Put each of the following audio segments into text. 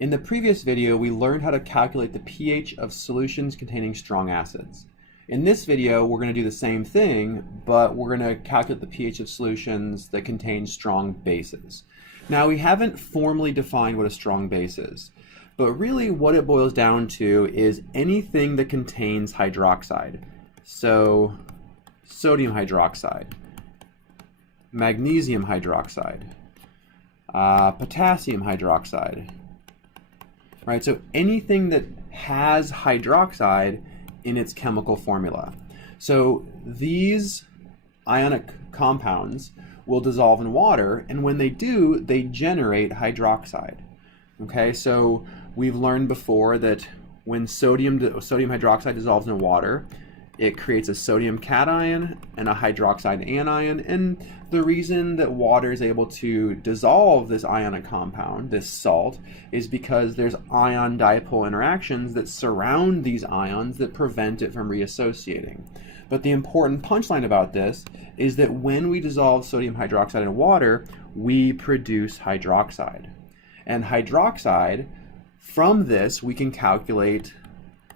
In the previous video, we learned how to calculate the pH of solutions containing strong acids. In this video, we're going to do the same thing, but we're going to calculate the pH of solutions that contain strong bases. Now, we haven't formally defined what a strong base is, but really what it boils down to is anything that contains hydroxide. So, sodium hydroxide, magnesium hydroxide, potassium hydroxide. Right, so anything that has hydroxide in its chemical formula. So these ionic compounds will dissolve in water, and when they do, they generate hydroxide. Okay, so we've learned before that when sodium hydroxide dissolves in water, it creates a sodium cation and a hydroxide anion, and the reason that water is able to dissolve this ionic compound, this salt, is because there's ion-dipole interactions that surround these ions that prevent it from reassociating. But the important punchline about this is that when we dissolve sodium hydroxide in water, we produce hydroxide. And hydroxide, from this, we can calculate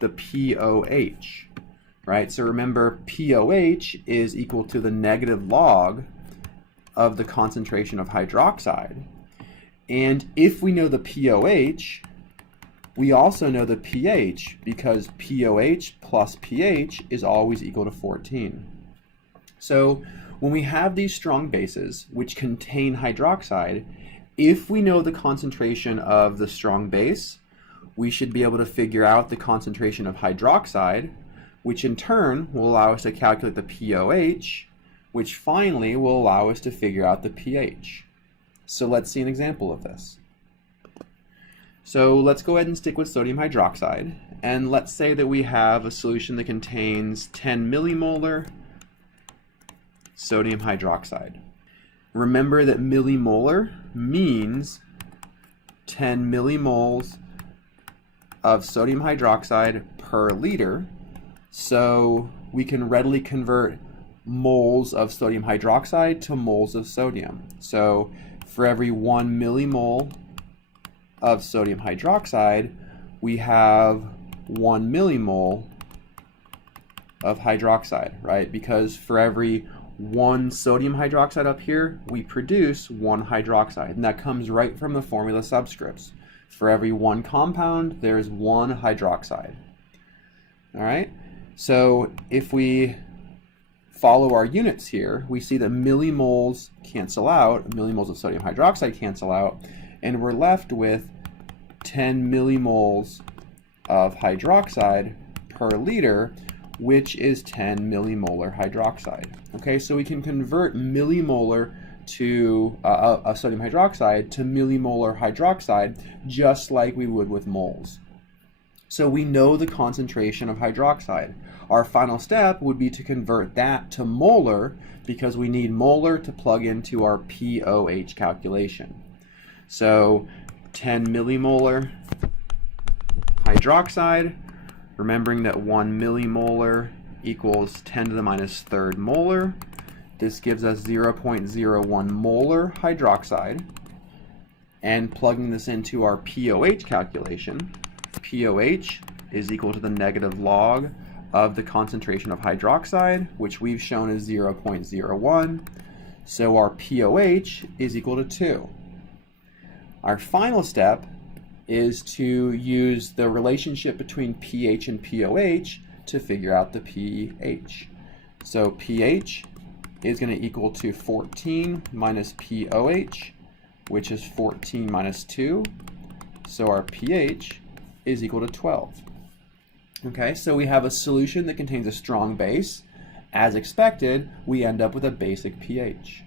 the pOH. Right, so remember pOH is equal to the negative log of the concentration of hydroxide. And if we know the pOH, we also know the pH, because pOH plus pH is always equal to 14. So when we have these strong bases which contain hydroxide, if we know the concentration of the strong base, we should be able to figure out the concentration of hydroxide, which in turn will allow us to calculate the pOH, which finally will allow us to figure out the pH. So let's see an example of this. So let's go ahead and stick with sodium hydroxide, and let's say that we have a solution that contains 10 millimolar sodium hydroxide. Remember that millimolar means 10 millimoles of sodium hydroxide per liter. So we can readily convert moles of sodium hydroxide to moles of sodium. So for every 1 millimole of sodium hydroxide, we have 1 millimole of hydroxide, right? Because for every 1 sodium hydroxide up here, we produce 1 hydroxide. And that comes right from the formula subscripts. For every 1 compound, there's 1 hydroxide. All right? So if we follow our units here, we see that millimoles cancel out, millimoles of sodium hydroxide cancel out, and we're left with 10 millimoles of hydroxide per liter, which is 10 millimolar hydroxide. Okay, so we can convert millimolar to sodium hydroxide to millimolar hydroxide just like we would with moles. So we know the concentration of hydroxide. Our final step would be to convert that to molar, because we need molar to plug into our pOH calculation. So 10 millimolar hydroxide, remembering that 1 millimolar equals 10 to the minus 3rd molar. This gives us 0.01 molar hydroxide. And plugging this into our pOH calculation, pOH is equal to the negative log of the concentration of hydroxide, which we've shown is 0.01. So our pOH is equal to 2. Our final step is to use the relationship between pH and pOH to figure out the pH. So pH is going to equal to 14 minus pOH, which is 14 minus 2. So our pH is equal to 12. Okay, so we have a solution that contains a strong base. As expected, we end up with a basic pH.